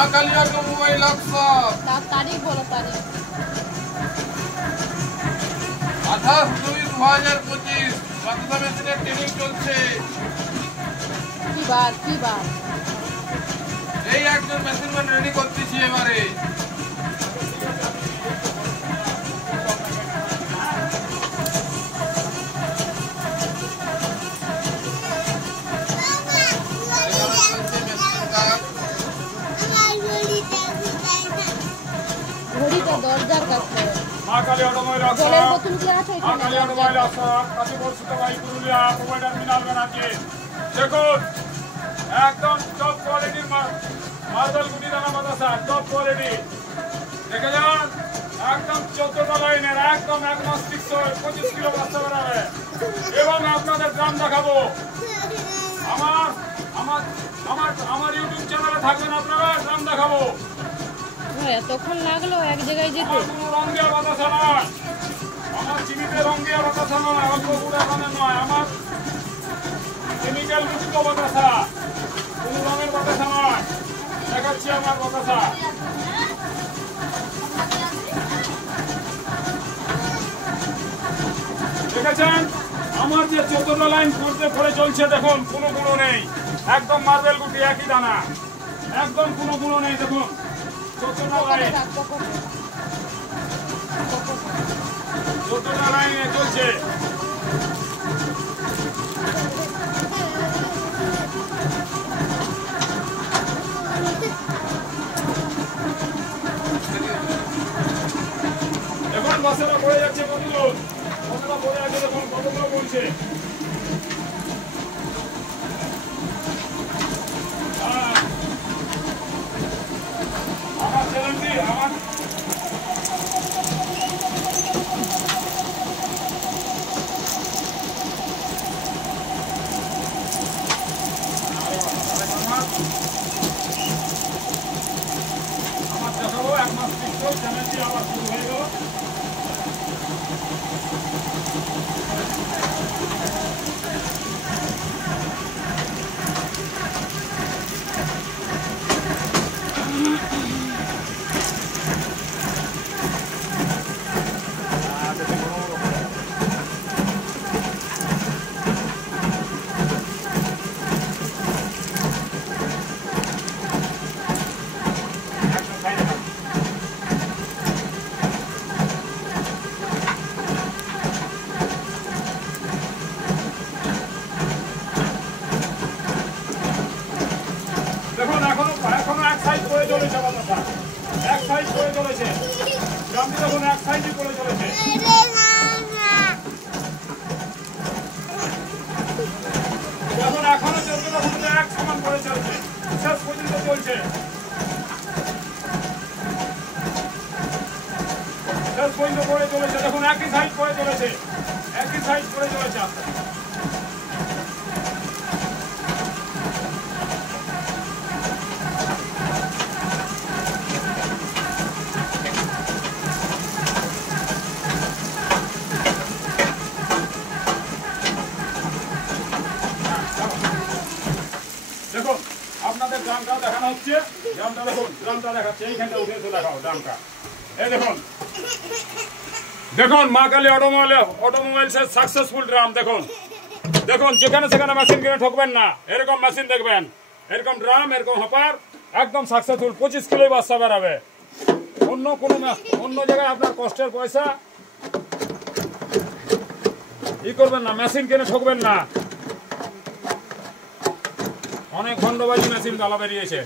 মা Kali automobile workshop. তার তারিখ বলো, তারিখ 28/2/2025। বাগদা মেশিনের ট্রেনিং চলছে। কি বার কি বার? এই একজন মেশিন ম্যান রেডি করতেছি এবারে। ঘড়িটা দরজার কাছে। মা কালী অটোমোবাইল জলের ওয়ার্কশপ, বোতল কি আছে মা এখানে? Kali automobile workshop, Kashipur Sitabari Purulia mobile terminal Banerjee. দেখুন একদম টপ কোয়ালিটির মার্বেল গুটি দানা বাতাসা, টপ কোয়ালিটি। দেখে যান একদম 14টা লাইনের, একদম 1 মাস 25 কিলো বাচ্চা বেরাবে। এবং আপনাদের গ্রাম দেখাবো। আমার আমার আমার আমার ইউটিউব চ্যানেলে থাকবেন আপনারা, গ্রাম দেখাবো। এতক্ষণ লাগলো এক জায়গায় যেতে? আমার কোনো রং দেওয়া বাতাসা নয়, আমার চিনিতে রং দেওয়া বাতাসা নয়, অল্প গুঁড়া দানের নয়, আমার কেমিক্যাল মুক্ত বাতাসা, কোনো রঙের বাতাসা নয়। দেখাচ্ছি আমার বাতাসা। দেখেছেন আমার যে 14টা লাইন করে চলছে, দেখুন কোনো গুঁড়ো নেই, একদম মার্বেল গুটি একই দানা, একদম কোনো গুঁড়ো নেই। দেখুন 14টা লাইন, 14টা লাইনে চলছে। এখন বাসাটা পড়ে যাচ্ছে কতগুলো, বাসাটা পড়ে যাচ্ছে দেখুন কতগুলো বলছে। আমার চ্যানেলটি আমার দেখাবো 1 মাস টিকটক চ্যানেলটি আবার শুরু হয়ে গেল। দেখুন এখনো এক সাইজ করে চলেছে বাতাসা, এক সাইজ করে চলেছে। গ্রামটি দেখুন এক সাইজই করে চলেছে। দেখুন এখনো 14টা ফুটে এক সমান করে চলছে, শেষ পর্যন্ত চলছে, শেষ পর্যন্ত করে চলেছে। দেখুন একই সাইজ করে চলেছে, একই সাইজ করে চলেছে। দেখুন আপনাদের গ্রামটা দেখানো হচ্ছে, গ্রামটা দেখুন, গ্রামটা দেখাচ্ছে, এইখানটা উঠে এসে দেখাও গ্রামটা। এই দেখুন, দেখুন মা কালী অটোমোবাইলসের সাকসেসফুল ড্রাম। দেখুন দেখুন যেখানে সেখানে মেশিন কিনে ঠকবেন না, এরকম মেশিন দেখবেন, এরকম ড্রাম, এরকম হপার, একদম সাকসেসফুল 25 কিলো বাচ্চা বেরাবে। অন্য জায়গায় আপনার কষ্টের পয়সা করবেন না, মেশিন কিনে ঠকবেন না। অনেক খন্ডবাজি মেশিন গালা বেরিয়েছে।